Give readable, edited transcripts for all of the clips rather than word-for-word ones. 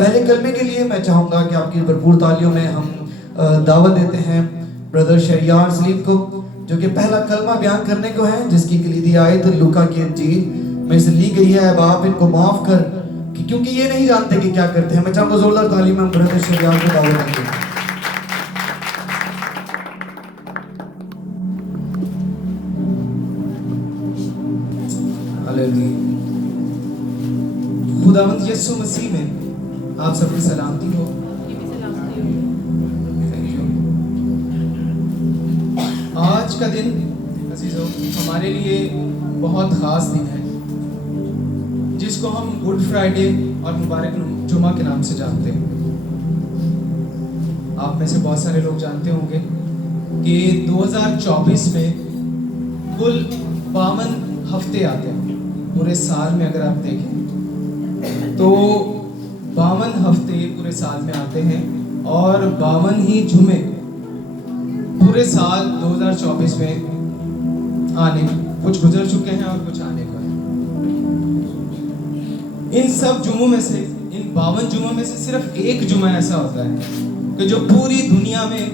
پہلے کلمے کے لیے میں چاہوں گا کہ آپ کی بھرپور تالیوں میں ہم دعوت دیتے ہیں بردر شہریار سلیم کو، جو کہ پہلا کلمہ بیان کرنے کو ہے، جس کی کلیدی آیت لوکا کی انجیل میں سے لی گئی ہے، اب آپ ان کو معاف کر، کیونکہ یہ نہیں جانتے کہ کیا کرتے ہیں۔ میں چاہوں گا زوردار تعلیم میں بردر شہریار کو دعوت دیتے ہیں۔ خداوند یسوع مسیح میں آپ سب کی سلامتی ہو۔ آج کا دن عزیزوں ہمارے لیے بہت خاص دن ہے، جس کو ہم گڈ فرائیڈے اور مبارک جمعہ کے نام سے جانتے ہیں۔ آپ میں سے بہت سارے لوگ جانتے ہوں گے کہ 2024 میں کل 52 ہفتے آتے ہیں پورے سال میں۔ اگر آپ دیکھیں تو 52 ہفتے پورے سال میں آتے ہیں، اور 52 ہی جمعے پورے سال 2024 میں آنے، کچھ گزر چکے ہیں اور کچھ آنے کو ہیں۔ ان سب جمعوں میں سے، ان 52 جمعوں میں سے صرف ایک جمعہ ایسا ہوتا ہے کہ جو پوری دنیا میں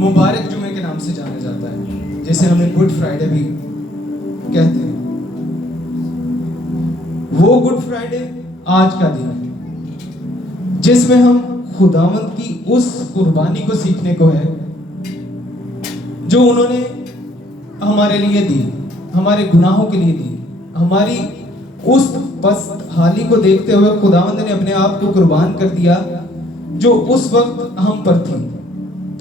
مبارک جمعے کے نام سے جانا جاتا ہے، جسے ہمیں گڈ فرائیڈے بھی کہتے ہیں۔ وہ گڈ فرائیڈے آج کا دن ہے، جس میں ہم خداوند کی اس قربانی کو سیکھنے کو ہے جو انہوں نے ہمارے لیے دی، ہمارے گناہوں کے لیے دی۔ ہماری اس پست حالی کو دیکھتے ہوئے خداوند نے اپنے آپ کو قربان کر دیا جو اس وقت ہم پر تھی،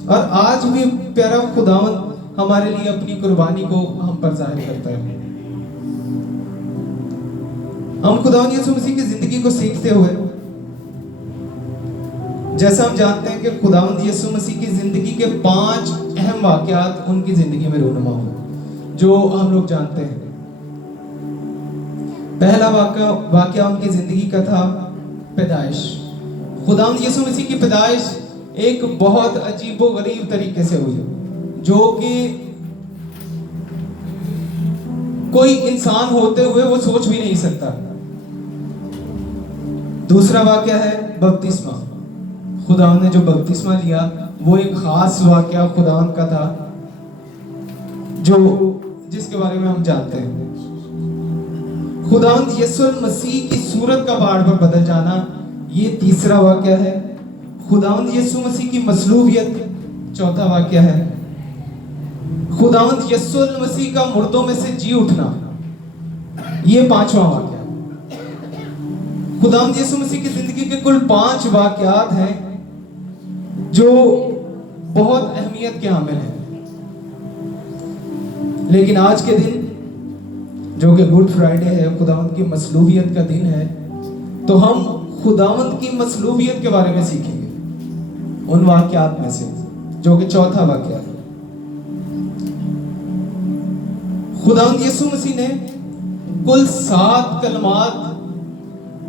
اور آج بھی پیارا خداوند ہمارے لیے اپنی قربانی کو ہم پر ظاہر کرتا ہے۔ ہم خداوند یسوع مسیح کی زندگی کو سیکھتے ہوئے، جیسا ہم جانتے ہیں کہ خداوند یسوع مسیح کی زندگی کے 5 اہم واقعات ان کی زندگی میں رونما ہوئے، جو ہم لوگ جانتے ہیں۔ پہلا واقعہ ان کی زندگی کا تھا پیدائش۔ خداوند یسوع مسیح کی پیدائش ایک بہت عجیب و غریب طریقے سے ہوئی، جو کہ کوئی انسان ہوتے ہوئے وہ سوچ بھی نہیں سکتا۔ دوسرا واقعہ ہے بپتسمہ۔ خداوند نے جو بپتسمہ لیا وہ ایک خاص واقعہ خداوند کا تھا، جس کے بارے میں ہم جانتے ہیں۔ خداوند یسوع مسیح کی صورت کا بار بار بدل جانا، یہ تیسرا واقعہ ہے۔ خداوند یسوع مسیح کی مصلوبیت چوتھا واقعہ ہے۔ خداوند یسوع مسیح کا مردوں میں سے جی اٹھنا، یہ 5واں واقعہ۔ خداوند یسوع مسیح کی زندگی کے کل 5 واقعات ہیں جو بہت اہمیت کے حامل ہیں۔ لیکن آج کے دن جو کہ گڈ فرائیڈے ہے، خداوند کی مصلوبیت کا دن ہے، تو ہم خداوند کی مصلوبیت کے بارے میں سیکھیں گے، ان واقعات میں سے جو کہ چوتھا واقعہ ہے۔ خداوند یسوع مسیح نے کل 7 کلمات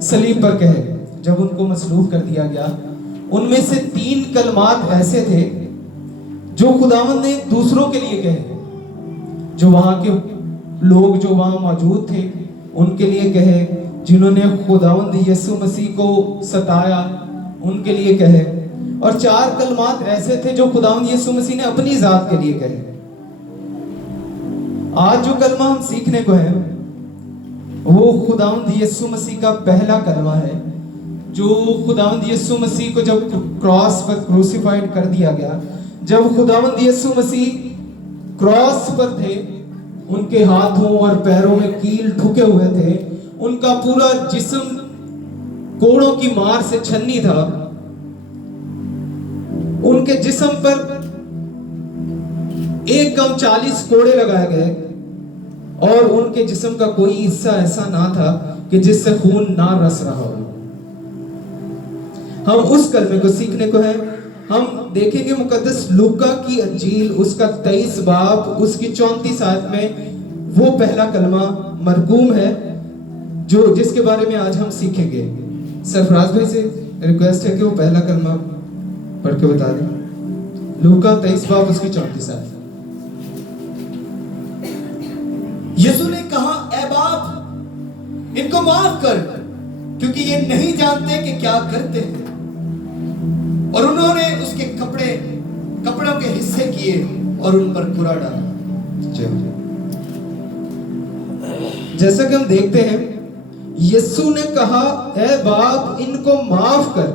صلیب پر کہے جب ان کو مصلوب کر دیا گیا۔ ان میں سے 3 کلمات ایسے تھے جو خداوند نے دوسروں کے لیے کہے، جو وہاں کے لوگ جو وہاں موجود تھے ان کے لیے کہے، جنہوں نے خداوند یسوع مسیح کو ستایا ان کے لیے کہے، اور 4 کلمات ایسے تھے جو خداوند یسوع مسیح نے اپنی ذات کے لیے کہے۔ آج جو کلمہ ہم سیکھنے کو ہے وہ خداوند یسوع مسیح کا پہلا کلمہ ہے، جو خداوند یسوع مسیح کو جب کراس پر کروسیفائیڈ کر دیا گیا، جب خداوند یسوع مسیح کراس پر تھے، ان کے ہاتھوں اور پیروں میں کیل ٹھکے ہوئے تھے، ان کا پورا جسم کوڑوں کی مار سے چھنی تھا، ان کے جسم پر ایک کم 40 کوڑے لگائے گئے، اور ان کے جسم کا کوئی حصہ ایسا نہ تھا کہ جس سے خون نہ رس رہا ہو۔ ہم اس کلمے کو سیکھنے کو ہے۔ ہم دیکھیں گے مقدس لوکا کی انجیل اس کا 23 باب اس کی 34 آیت میں وہ پہلا کلمہ مرقوم ہے جس کے بارے میں آج ہم سیکھیں گے۔ سرفراز بھائی سے ریکویسٹ ہے کہ وہ پہلا کلمہ پڑھ کے بتا دیں۔ لوکا 23 باب اس کی 34 آیت۔ یسوع نے کہا، اے باپ ان کو معاف کر کیونکہ یہ نہیں جانتے کہ کیا کرتے ہیں. اور انہوں نے اس کے کپڑوں کے حصے کیے اور ان پر کرا ڈالا. جیسا کہ ہم دیکھتے ہیں یسوع نے کہا اے باپ ان کو معاف کر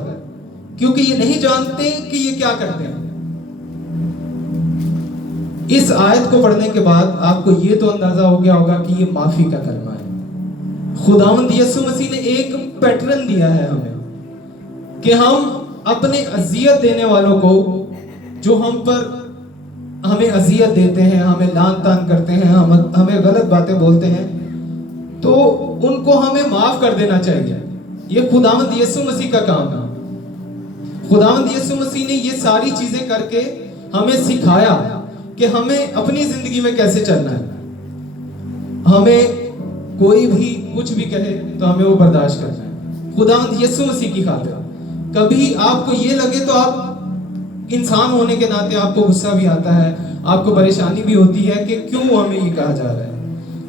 کیونکہ یہ نہیں جانتے کہ یہ کیا کرتے ہیں. اس آیت کو پڑھنے کے بعد آپ کو یہ تو اندازہ ہو گیا ہوگا کہ یہ معافی کا کلمہ ہے. خداوند یسوع مسیح نے ایک پیٹرن دیا ہے ہمیں کہ ہم اپنے اذیت دینے والوں کو جو ہمیں اذیت دیتے ہیں, ہمیں لان تان کرتے ہیں, ہمیں غلط باتیں بولتے ہیں, تو ان کو ہمیں معاف کر دینا چاہیے. یہ خداوند یسوع مسیح کا کام ہے. خداوند یسوع مسیح نے یہ ساری چیزیں کر کے ہمیں سکھایا کہ ہمیں اپنی زندگی میں کیسے چلنا ہے. ہمیں کوئی بھی کچھ بھی کہے تو ہمیں وہ برداشت کرنا ہے خداوند یسوع مسیح کی خاطر. کبھی آپ کو یہ لگے تو آپ انسان ہونے کے ناطے آپ کو غصہ بھی آتا ہے, آپ کو پریشانی بھی ہوتی ہے کہ کیوں ہمیں یہ کہا جا رہا ہے,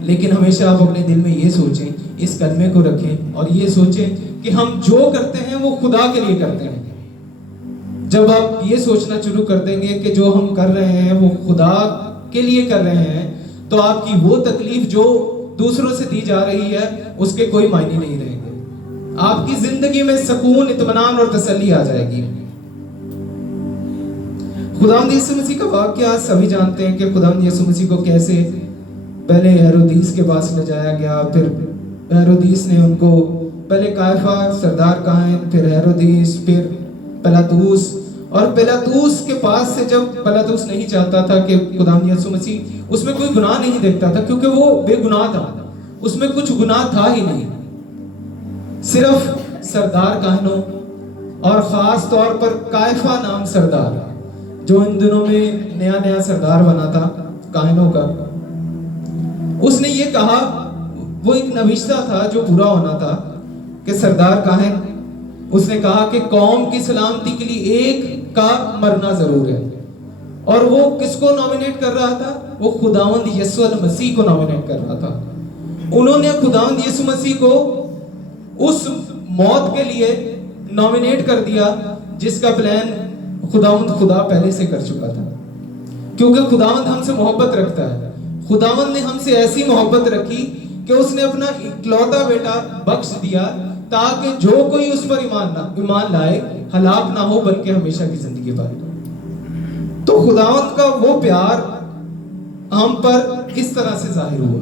لیکن ہمیشہ آپ اپنے دل میں یہ سوچیں, اس کلمے کو رکھیں اور یہ سوچیں کہ ہم جو کرتے ہیں وہ خدا کے لیے کرتے ہیں. جب آپ یہ سوچنا شروع کر دیں گے کہ جو ہم کر رہے ہیں وہ خدا کے لیے کر رہے ہیں, تو آپ کی وہ تکلیف جو دوسروں سے دی جا رہی ہے اس کے کوئی معنی نہیں رہیں گے. آپ کی زندگی میں سکون, اطمینان اور تسلی آ جائے گی. خداوند یسوع مسیح کا واقعہ سبھی جانتے ہیں کہ خداوند یسوع مسیح کو کیسے پہلے ہیرودیس کے پاس لے جایا گیا. پھر ہیرودیس نے ان کو پہلے قیافہ سردار کاہن, پھر ہیرودیس, پھر پلاطوس, اور پلاطوس کے پاس سے جب پلاطوس نہیں چاہتا تھا کہ خداوند یسوع مسیح اس میں کوئی گناہ نہیں دیکھتا تھا کیونکہ وہ بے گناہ تھا, اس میں کچھ گناہ تھا ہی نہیں. صرف سردار کاہنوں اور خاص طور پر قیافہ نام سردار جو ان دنوں میں نیا نیا سردار بنا تھا کاہنوں کا, اس نے یہ کہا, وہ ایک نوشتہ تھا جو پورا ہونا تھا کہ سردار کاہن, اس نے کہا کہ قوم کی سلامتی کے لیے ایک کا مرنا ضرور ہے. اور وہ کس کو نامینیٹ کر رہا تھا؟ وہ خداوند یسوع مسیح کو نامینیٹ کر رہا تھا. انہوں نے خداوند یسوع مسیح کو اس موت کے لیے نامینیٹ کر دیا جس کا پلان خداوند خدا پہلے سے کر چکا تھا. کیونکہ خداوند ہم سے محبت رکھتا ہے. خداوند نے ہم سے ایسی محبت رکھی کہ اس نے اپنا اکلوتا بیٹا بخش دیا تاکہ جو کوئی اس پر ایمان لائے ہلاک نہ ہو بلکہ ہمیشہ کی زندگی پائے. تو خداوند کا وہ پیار ہم پر اس طرح سے ظاہر ہوا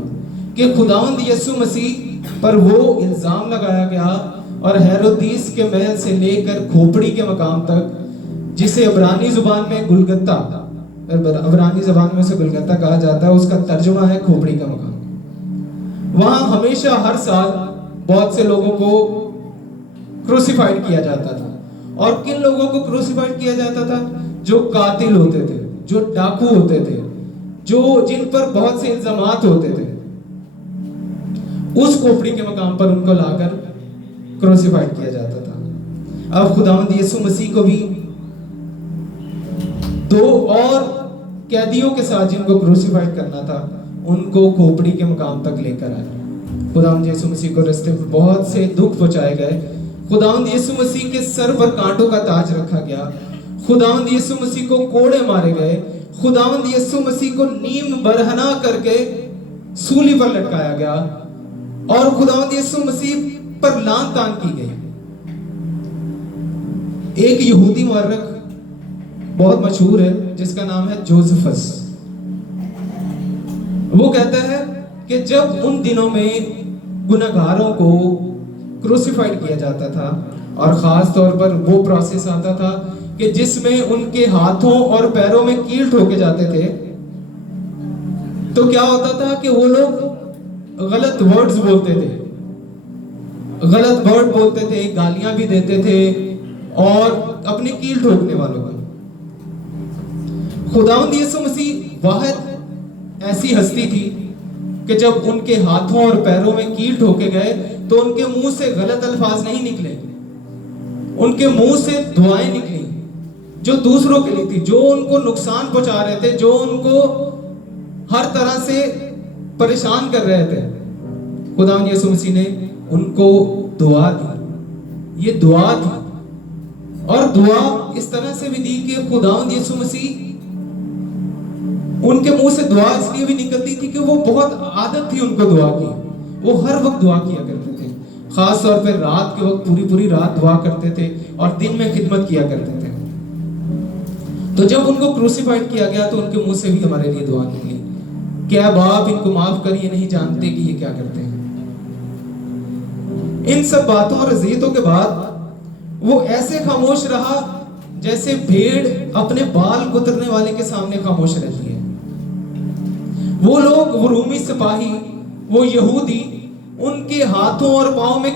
کہ خداوند یسوع مسیح پر وہ الزام لگایا گیا اور ہیرودیس کے محل سے لے کر کھوپڑی کے مقام تک, جسے عبرانی زبان میں گلگتہ, عبرانی زبان میں سے گلگتہ کہا جاتا ہے, اس کا ترجمہ ہے کھوپڑی کا مقام. وہاں ہمیشہ ہر سال بہت سے لوگوں کو کروسیفائیڈ کیا جاتا تھا. اور کن لوگوں کو کروسیفائیڈ کیا جاتا تھا؟ جو قاتل ہوتے تھے, جو ڈاکو ہوتے تھے, جن پر بہت سے الزامات ہوتے تھے. اس کھوپڑی کے مقام پر ان کو لا کر کروسیفائیڈ کیا جاتا تھا. اب خداوند یسوع مسیح کو بھی دو اور قیدیوں کے ساتھ جن کو کروسیفائیڈ کرنا تھا ان کو کھوپڑی کے مقام تک لے کر آئے. خداوند یسوع مسیح کو رستے میں بہت سے دکھ پہنچائے گئے. خداوند یسوع مسیح کے سر پر کانٹوں کا تاج رکھا گیا. خداوند یسوع مسیح کو کوڑے مارے گئے. خداوند یسوع مسیح کو نیم برہنہ کر کے سولی پر لٹکایا گیا اور خداوند یسوع مسیح پر لعن تان کی گئی. ایک یہودی مورخ بہت مشہور ہے جس کا نام ہے جوزفس. وہ کہتا ہے کہ جب ان دنوں میں گنہگاروں کو کروسیفائیڈ کیا جاتا تھا اور خاص طور پر وہ پروسیس آتا تھا کہ جس میں ان کے ہاتھوں اور پیروں میں کیل ٹھوکے جاتے تھے, تو کیا ہوتا تھا کہ وہ لوگ غلط ورڈز بولتے تھے, غلط ورڈ بولتے تھے, گالیاں بھی دیتے تھے اور اپنے کیل ٹھوکنے والوں کو. خداوند یسوع مسیح واحد ایسی ہستی تھی کہ جب ان کے ہاتھوں اور پیروں میں کیل ٹھوکے گئے تو ان کے منہ سے غلط الفاظ نہیں نکلے, ان کے منہ سے دعائیں نکلی جو دوسروں کے لیے تھی, جو ان کو نقصان پہنچا رہے تھے, جو ان کو ہر طرح سے پریشان کر رہے تھے. خداوند یسوع مسیح نے ان کو دعا دی یہ دعا تھی، اور دعا اس طرح سے بھی دی کہ خداوند یسوع مسیح ان کے منہ سے دعا اس لیے بھی نکلتی تھی کہ وہ بہت عادت تھی ان کو دعا کی، وہ ہر وقت دعا کیا کرتے تھے، خاص طور پہ رات کے وقت پوری رات دعا کرتے تھے اور دن میں خدمت کیا کرتے تھے۔ تو جب ان کو کروسیفائڈ کیا گیا تو ان کے منہ سے بھی ہمارے لیے دعا نکلی کہ اے باپ ان کو معاف کر، یہ نہیں جانتے کہ یہ کیا کرتے ہیں۔ ان سب باتوں اور اذیتوں کے بعد وہ ایسے خاموش رہا جیسے بھیڑ اپنے بال کترنے والے کے سامنے خاموش رہتی ہے۔ وہ لوگ، وہ رومی سپاہی، وہ یہودی، ان کے ہاتھوں اور پاؤں میں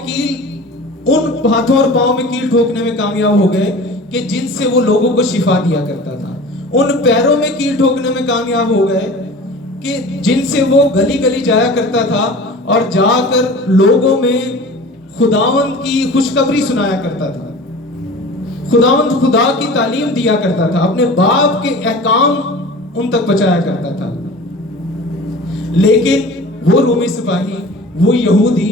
کیل ٹھوکنے میں کامیاب ہو گئے کہ جن سے وہ لوگوں کو شفا دیا کرتا تھا، ان پیروں میں کیل ٹھوکنے میں کامیاب ہو گئے کہ جن سے وہ گلی گلی جایا کرتا تھا اور جا کر لوگوں میں خداوند کی خوشخبری سنایا کرتا تھا، خداوند خدا کی تعلیم دیا کرتا تھا، اپنے باپ کے احکام ان تک پہنچایا کرتا تھا۔ لیکن وہ رومی سپاہی، وہ یہودی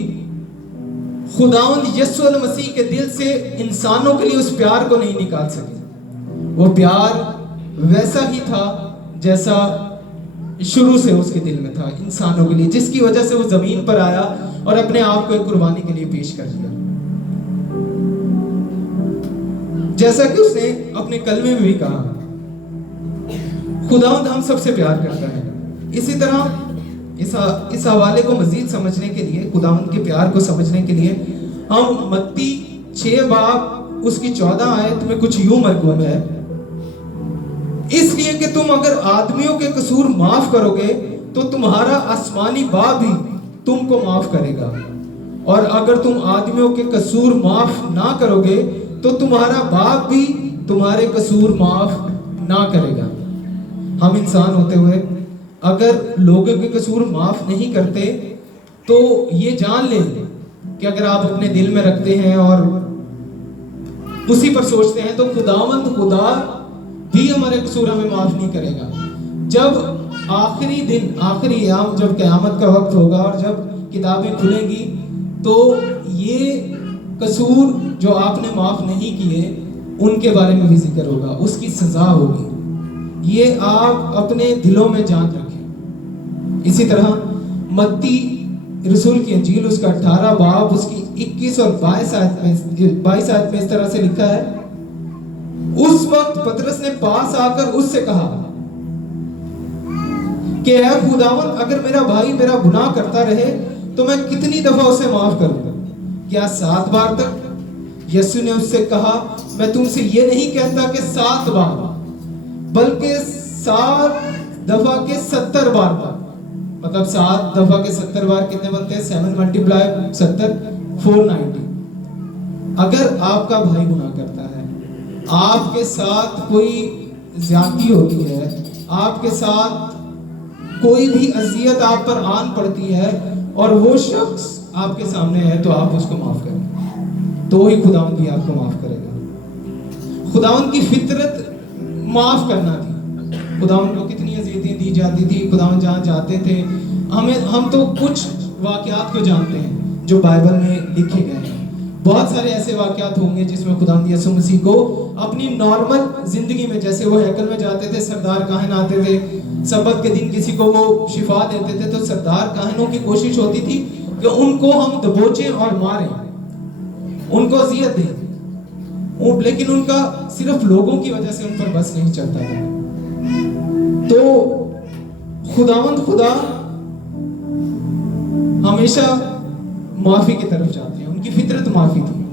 خداوند یسوع المسیح کے دل سے انسانوں کے لیے اس پیار کو نہیں نکال سکے۔ وہ پیار ویسا ہی تھا جیسا شروع سے اس کے دل میں تھا انسانوں کے لیے، جس کی وجہ سے وہ زمین پر آیا اور اپنے آپ کو ایک قربانی کے لیے پیش کر دیا، جیسا کہ اس نے اپنے کلمے میں بھی کہا خداوند ہم سب سے پیار کرتا ہے۔ اسی طرح اس حوالے کو مزید سمجھنے کے لیے، خداوند کے پیار کو سمجھنے کے لیے، ہم متی 6 باب اس کی 14 آیت میں کچھ یوں مرغوب ہے، اس لیے کہ تم اگر آدمیوں کے قصور معاف کرو گے تو تمہارا آسمانی باپ بھی تم کو معاف کرے گا، اور اگر تم آدمیوں کے قصور معاف نہ کرو گے تو تمہارا باپ بھی تمہارے قصور معاف نہ کرے گا۔ ہم انسان ہوتے ہوئے اگر لوگوں کے قصور معاف نہیں کرتے تو یہ جان لیں کہ اگر آپ اپنے دل میں رکھتے ہیں اور اسی پر سوچتے ہیں تو خداوند خدا بھی ہمارے قصور ہمیں معاف نہیں کرے گا۔ جب آخری دن، آخری ایام، جب قیامت کا وقت ہوگا اور جب کتابیں کھلیں گی تو یہ قصور جو آپ نے معاف نہیں کیے ان کے بارے میں بھی ذکر ہوگا، اس کی سزا ہوگی۔ یہ آپ اپنے دلوں میں جان رکھیں۔ اسی طرح متی رسول کی انجیل اس کا 18 باب اس کی 21 اور 22 آیت میں اس طرح سے لکھا ہے، اس وقت پطرس نے پاس آ کر اس سے کہا کہ اے خداوند اگر میرا بھائی میرا گناہ کرتا رہے تو میں کتنی دفعہ اسے معاف کروں گا؟ کیا 7 بار تک؟ یسوع نے اس سے کہا میں تم سے یہ نہیں کہتا کہ 7 بار بلکہ 7 دفعہ کے 70 بار تک۔ مطلب 7 دفعہ کے 70 بار کتنے بنتے ہیں؟ 7 × 70 490۔ اگر آپ کا بھائی گناہ کرتا ہے، آپ کے ساتھ کوئی زیادتی ہوتی ہے، آپ کے ساتھ کوئی بھی اذیت آپ پر آن پڑتی ہے اور وہ شخص آپ کے سامنے ہے تو آپ اس کو معاف کریں، تو ہی خداوند بھی آپ کو معاف کرے گا۔ خداوند کی فطرت معاف کرنا تھی۔ خداوند کو کتنی اذیتیں دی جاتی تھی، خداوند جہاں جاتے تھے، ہم تو کچھ واقعات کو جانتے ہیں جو بائبل میں لکھے گئے ہیں۔ بہت سارے ایسے واقعات ہوں گے جس میں خداوند یسوع مسیح کو اپنی نارمل زندگی میں، جیسے وہ ہیکل میں جاتے تھے، سردار کاہن آتے تھے، سبت کے دن کسی کو وہ شفا دیتے تھے تو سردار کاہنوں کی کوشش ہوتی تھی کہ ان کو ہم دبوچیں اور ماریں، ان کو اذیت دیں، لیکن ان کا صرف لوگوں کی وجہ سے ان پر بس نہیں چلتا تھا۔ تو خداوند خدا ہمیشہ معافی کی طرف جاتے ہیں، ان کی فطرت معافی تھی۔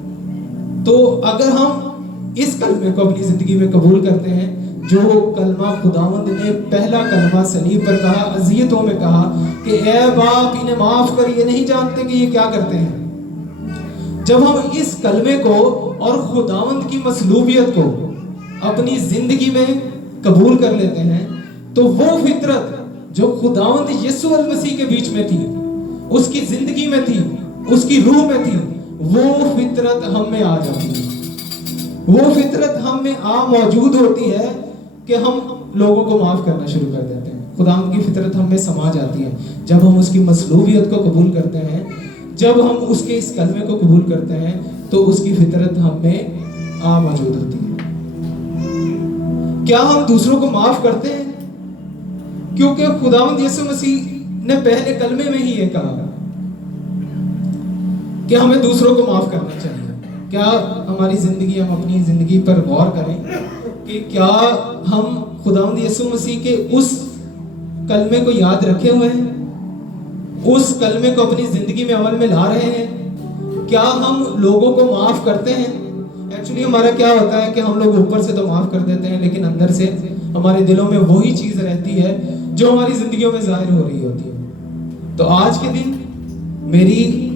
تو اگر ہم اس کلمے کو اپنی زندگی میں قبول کرتے ہیں، جو کلمہ خداوند نے پہلا کلمہ صلیب پر کہا، اذیتوں میں کہا کہ اے باپ انہیں معاف کر، یہ نہیں جانتے کہ یہ کیا کرتے ہیں، جب ہم اس کلمے کو اور خداوند کی مصلوبیت کو اپنی زندگی میں قبول کر لیتے ہیں تو وہ فطرت جو خداوند یسوع المسیح کے بیچ میں تھی، اس کی زندگی میں تھی، اس کی روح میں تھی، وہ فطرت ہم میں آ جاتی ہے، وہ فطرت ہم میں موجود ہوتی ہے کہ ہم لوگوں کو معاف کرنا شروع کر دیتے ہیں۔ خداوند کی فطرت ہم میں سما جاتی ہے۔ جب ہم اس کی مصلوبیت کو قبول کرتے ہیں جب ہم اس کے اس کلمے کو قبول کرتے ہیں تو اس کی فطرت ہم میں موجود ہوتی ہے۔ کیا ہم دوسروں کو معاف کرتے ہیں؟ کیونکہ خداوند یسوع مسیح نے پہلے کلمے میں ہی یہ کہا کہ ہمیں دوسروں کو معاف کرنا چاہیے۔ کیا ہماری زندگی، ہم اپنی زندگی پر غور کریں کہ کیا ہم خداوند یسوع مسیح کے اس کلمے کو یاد رکھے ہوئے ہیں، اس کلمے کو اپنی زندگی میں عمل میں لا رہے ہیں؟ کیا ہم لوگوں کو معاف کرتے ہیں؟ ایکچولی ہمارا کیا ہوتا ہے کہ ہم لوگ اوپر سے تو معاف کر دیتے ہیں، لیکن اندر سے ہمارے دلوں میں وہی چیز رہتی ہے جو ہماری زندگیوں میں ظاہر ہو رہی ہوتی ہے۔ تو آج کے دن میری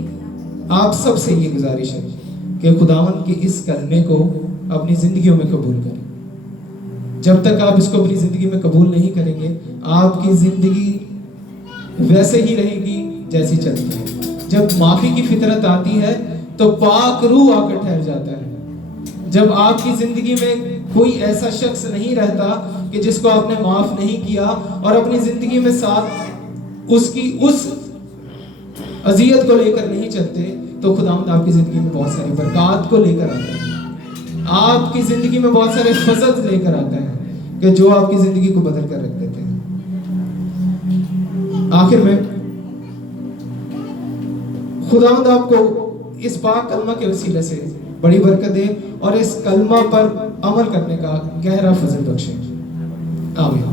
آپ سب سے یہ گزارش ہے کہ خداوند کے اس کلمے کو اپنی زندگیوں میں قبول کریں۔ جب تک آپ اس کو اپنی زندگی میں قبول نہیں کریں گے، آپ کی زندگی ویسے ہی رہے گی جیسی چلتی ہے۔ جب معافی کی فطرت آتی ہے تو پاک روح آ کر ٹھہر جاتا ہے۔ جب آپ کی زندگی میں کوئی ایسا شخص نہیں رہتا کہ جس کو آپ نے معاف نہیں کیا اور اپنی زندگی میں ساتھ اس کی اس اذیت کو لے کر نہیں چلتے، تو خداوند آپ کی زندگی میں بہت ساری برکات کو لے کر آتا ہے، آپ کی زندگی میں بہت سارے فضل لے کر آتا ہے کہ جو آپ کی زندگی کو بدل کر رکھ دیتے ہیں۔ آخر میں خداوند آپ کو اس پاک کلمہ کے وسیلے سے بڑی برکت دے اور اس کلمہ پر عمل کرنے کا گہرا فضل بخشے۔ آمین۔